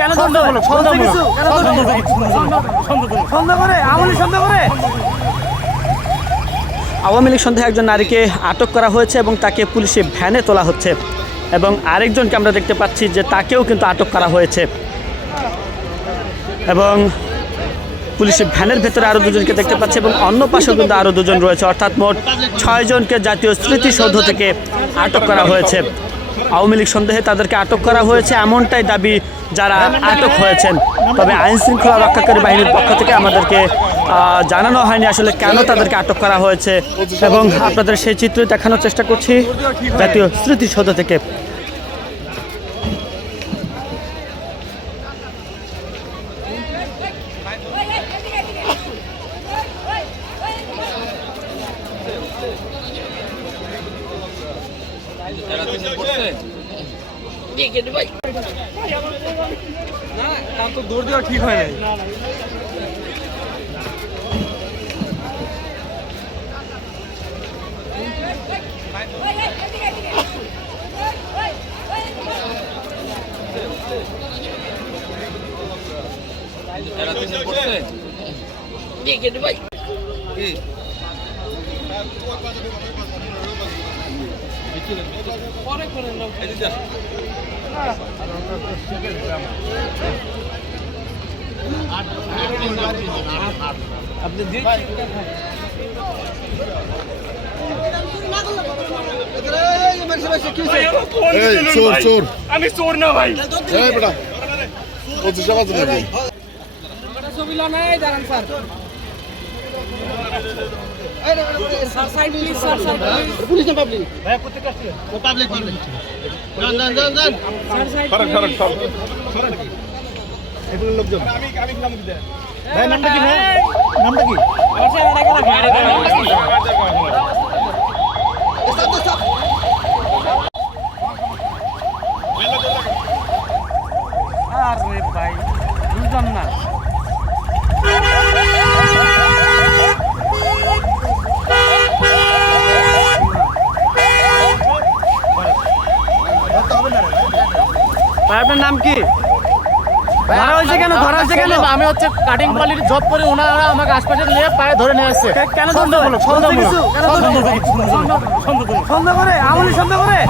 কেন সন্দেহমূলক? আওয়ামী লীগ সন্দেহে একজন নারীকে আটক করা হয়েছে এবং তাকে পুলিশে ভ্যানে তোলা হচ্ছে এবং আরেকজনকে আমরা দেখতে পাচ্ছি যে তাকেও কিন্তু আটক করা হয়েছে এবং পুলিশের ভ্যানের ভেতরে আরও দুজনকে দেখতে পাচ্ছি এবং অন্য পাশেও কিন্তু আরও দুজন রয়েছে, অর্থাৎ মোট 6 জনকে জাতীয় স্মৃতিসৌধ থেকে আটক করা হয়েছে। আওয়ামী লীগ সন্দেহে তাদেরকে আটক করা হয়েছে এমনটাই দাবি যারা আটক হয়েছেন। তবে আইন শৃঙ্খলা রক্ষাকারী বাহিনীর পক্ষ থেকে আমাদেরকে জানানো হয়নি আসলে কেন তাদেরকে আটক করা হয়েছে এবং আপনাদের সেই চিত্র দেখানোর চেষ্টা করছি জাতীয় স্মৃতিসৌধ থেকে। দৌড় দেওয়া ঠিক হয় নাই। আমি চোর না ভাই। নামটা কি ভাই? নামটা কি? আরে ভাই বুঝলাম না। আপনার নাম কি? ধরা হয়েছে কেন? আমি হচ্ছে কাটিং কোয়ালিটি জব করে, ওনারা আমাকে আশপাশে নিয়ে পায়ে ধরে নিয়ে আসছে। কেন সন্দেহমূলক? সন্দেহ করে? সন্দেহ করে? আওয়ামী লীগ সন্দেহ করে?